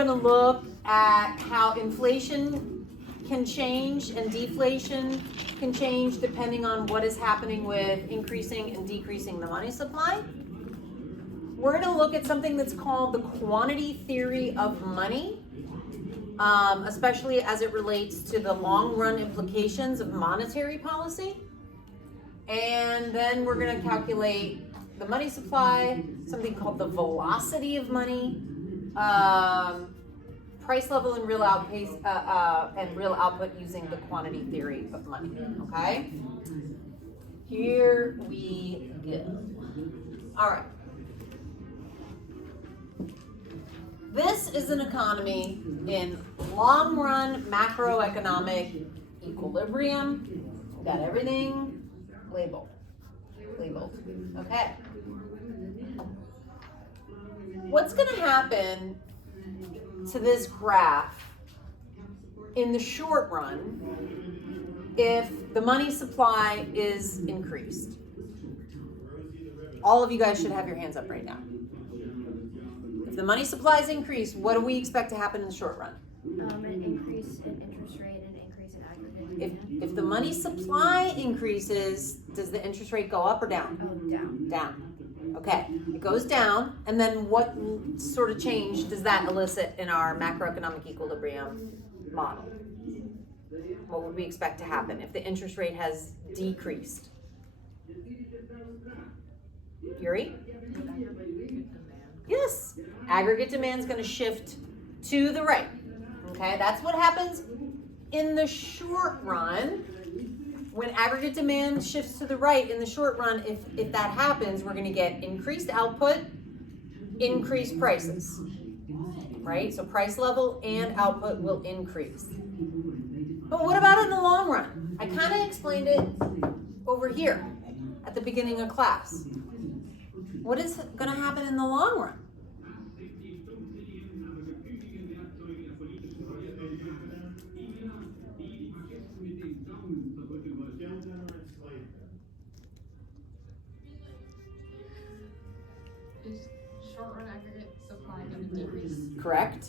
We're going to look at how inflation can change and deflation can change depending on what is happening with increasing and decreasing the money supply. We're going to look at something that's called the quantity theory of money, especially as it relates to the long-run implications of monetary policy. And then we're going to calculate the money supply, something called the velocity of money, price level and real output using the quantity theory of money. Okay? Here we go. All right. This is an economy in long-run macroeconomic equilibrium. We got everything labeled. Okay. What's going to happen to this graph in the short run if the money supply is increased? All of you guys should have your hands up right now. If the money supply is increased, what do we expect to happen in the short run? An increase in interest rate and an increase in aggregate demand. If the money supply increases, does the interest rate go up or down? Oh, down. Down. Okay, it goes down, and then what sort of change does that elicit in our macroeconomic equilibrium model? What would we expect to happen if the interest rate has decreased? Yuri? Yes, aggregate demand is going to shift to the right. Okay, that's what happens in the short run. When aggregate demand shifts to the right in the short run, if that happens, we're going to get increased output, increased prices, right? So price level and output will increase. But what about in the long run? I kind of explained it over here at the beginning of class. What is going to happen in the long run? Short run aggregate supply going to decrease. Correct.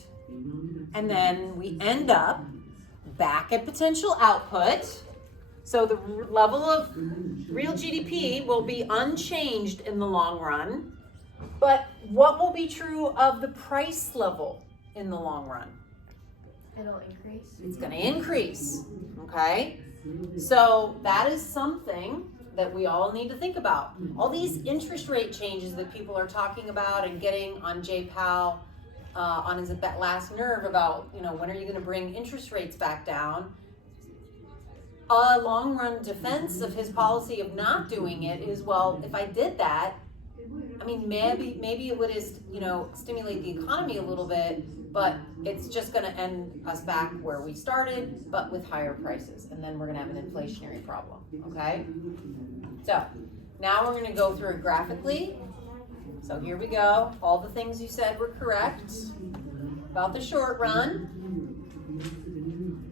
And then we end up back at potential output. So the level of real GDP will be unchanged in the long run. But what will be true of the price level in the long run? It'll increase. It's going to increase. Okay? So that is something that we all need to think about. All these interest rate changes that people are talking about and getting on Jay Powell on his last nerve about, when are you going to bring interest rates back down? A long run defense of his policy of not doing it is, well, if I did that, maybe it would stimulate the economy a little bit, but it's just going to end us back where we started, but with higher prices, and then we're going to have an inflationary problem. Okay? So now we're going to go through it graphically. So here we go. All the things you said were correct about the short run,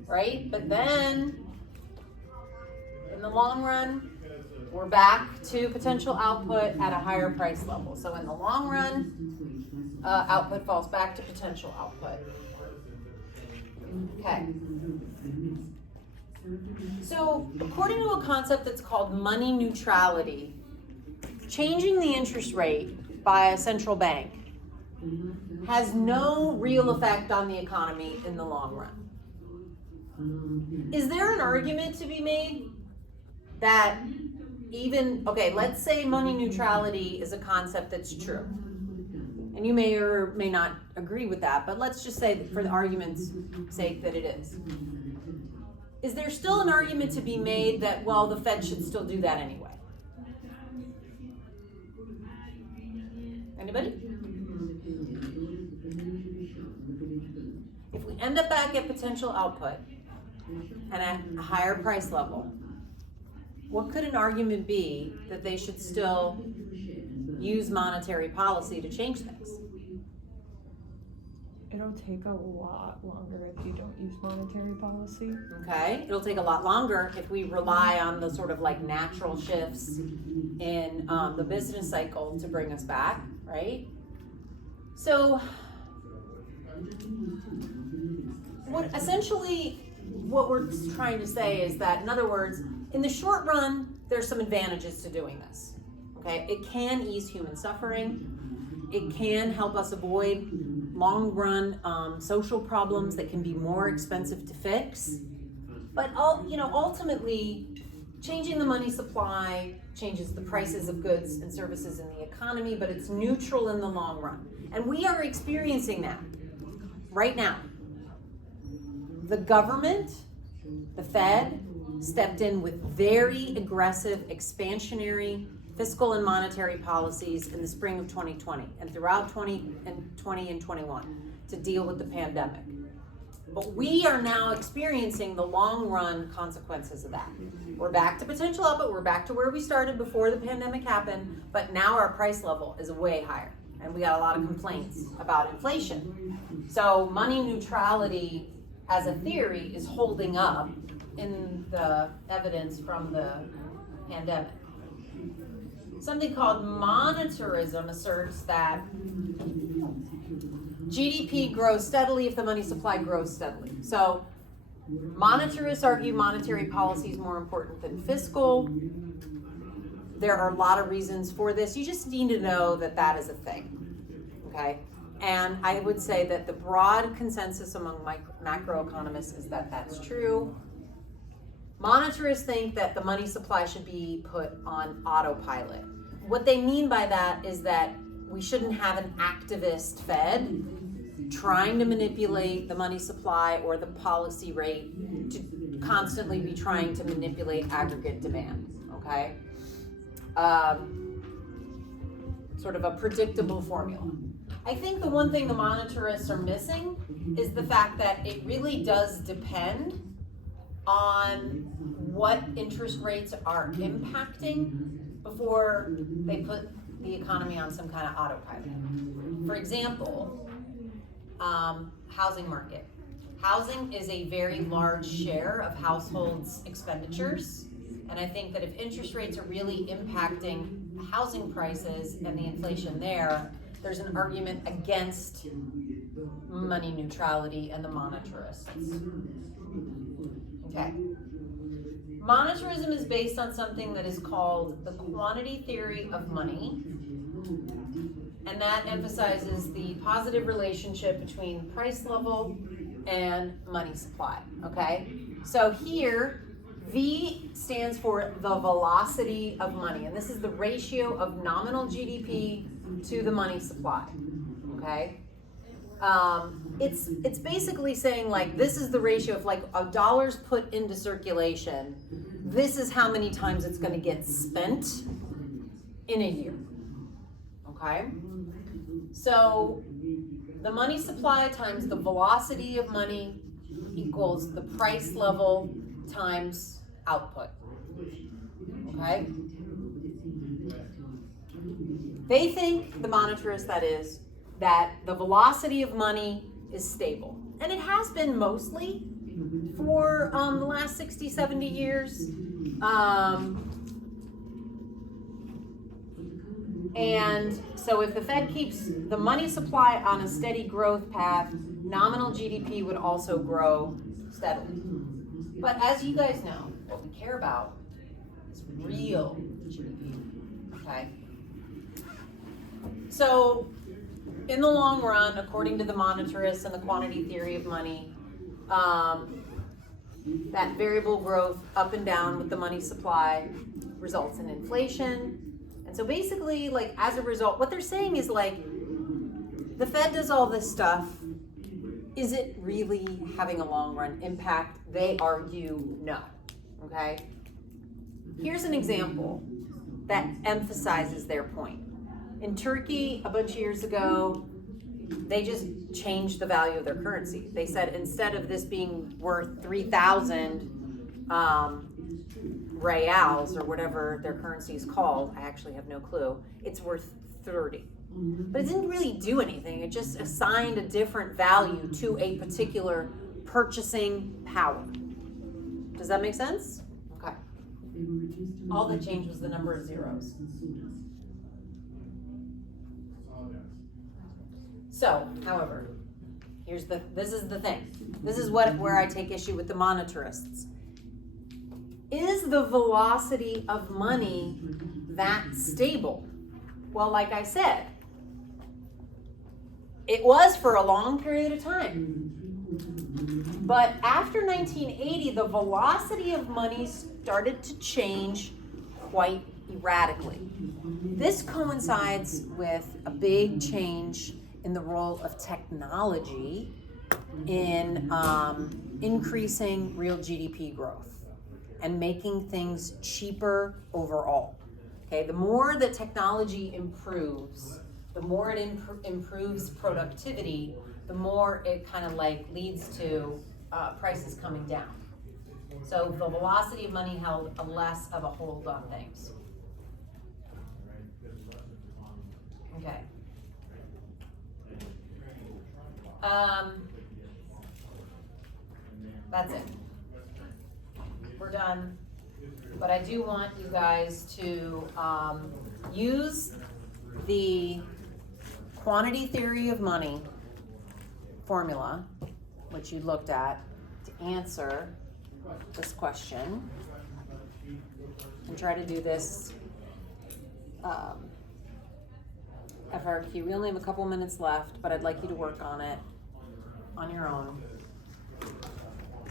right? But then in the long run, we're back to potential output at a higher price level. So in the long run, output falls back to potential output. Okay. So according to a concept that's called money neutrality, changing the interest rate by a central bank has no real effect on the economy in the long run. Is there an argument to be made that let's say money neutrality is a concept that's true. And you may or may not agree with that, but let's just say that for the argument's sake that it is. Is there still an argument to be made that, well, the Fed should still do that anyway? Anybody? If we end up back at potential output and at a higher price level, what could an argument be that they should still use monetary policy to change things? It'll take a lot longer if you don't use monetary policy. Okay, it'll take a lot longer if we rely on the sort of like natural shifts in the business cycle to bring us back, right? So What we're trying to say is that, in other words, in the short run, there's some advantages to doing this. Okay, it can ease human suffering. It can help us avoid long run social problems that can be more expensive to fix. But ultimately, changing the money supply changes the prices of goods and services in the economy, but it's neutral in the long run. And we are experiencing that right now. The government, the Fed, stepped in with very aggressive, expansionary fiscal and monetary policies in the spring of 2020 and throughout 2020 and 21 to deal with the pandemic. But we are now experiencing the long run consequences of that. We're back to potential output, we're back to where we started before the pandemic happened, but now our price level is way higher. And we got a lot of complaints about inflation. So money neutrality as a theory is holding up in the evidence from the pandemic. Something called monetarism asserts that GDP grows steadily if the money supply grows steadily. So monetarists argue monetary policy is more important than fiscal. There are a lot of reasons for this. You just need to know that that is a thing, okay? And I would say that the broad consensus among macroeconomists is that that's true. Monetarists think that the money supply should be put on autopilot. What they mean by that is that we shouldn't have an activist Fed trying to manipulate the money supply or the policy rate to constantly be trying to manipulate aggregate demand, okay? Sort of a predictable formula. I think the one thing the monetarists are missing is the fact that it really does depend on what interest rates are impacting before they put the economy on some kind of autopilot. For example, housing market. Housing is a very large share of households' expenditures, and I think that if interest rates are really impacting housing prices and the inflation there's an argument against money neutrality and the monetarists. Okay. Monetarism is based on something that is called the quantity theory of money, and that emphasizes the positive relationship between price level and money supply, okay? So here, V stands for the velocity of money, and this is the ratio of nominal GDP to the money supply, okay? It's basically saying like this is the ratio of like dollars put into circulation. This is how many times it's going to get spent in a year. Okay? So the money supply times the velocity of money equals the price level times output. Okay? They think, the monetarists that is, that the velocity of money is stable. And it has been mostly for the last 60, 70 years. And so if the Fed keeps the money supply on a steady growth path, nominal GDP would also grow steadily. But as you guys know, what we care about is real GDP, okay? So in the long run, according to the monetarists and the quantity theory of money, that variable growth up and down with the money supply results in inflation. And so basically, like, as a result, what they're saying is like, the Fed does all this stuff. Is it really having a long run impact? They argue no, okay? Here's an example that emphasizes their point. In Turkey, a bunch of years ago, they just changed the value of their currency. They said instead of this being worth 3,000 reals or whatever their currency is called, I actually have no clue, it's worth 30. But it didn't really do anything. It just assigned a different value to a particular purchasing power. Does that make sense? Okay. All that changed was the number of zeros. So, however, this is the thing. This is where I take issue with the monetarists. Is the velocity of money that stable? Well, like I said, it was for a long period of time. But after 1980, the velocity of money started to change quite erratically. This coincides with a big change in the role of technology in increasing real GDP growth and making things cheaper overall. Okay, the more that technology improves, the more it improves productivity, the more it kind of like leads to prices coming down. So the velocity of money held a less of a hold on things. Okay. That's it. We're done. But I do want you guys to use the quantity theory of money formula, which you looked at, to answer this question. And try to do this FRQ. We only have a couple minutes left, but I'd like you to work on it on your own.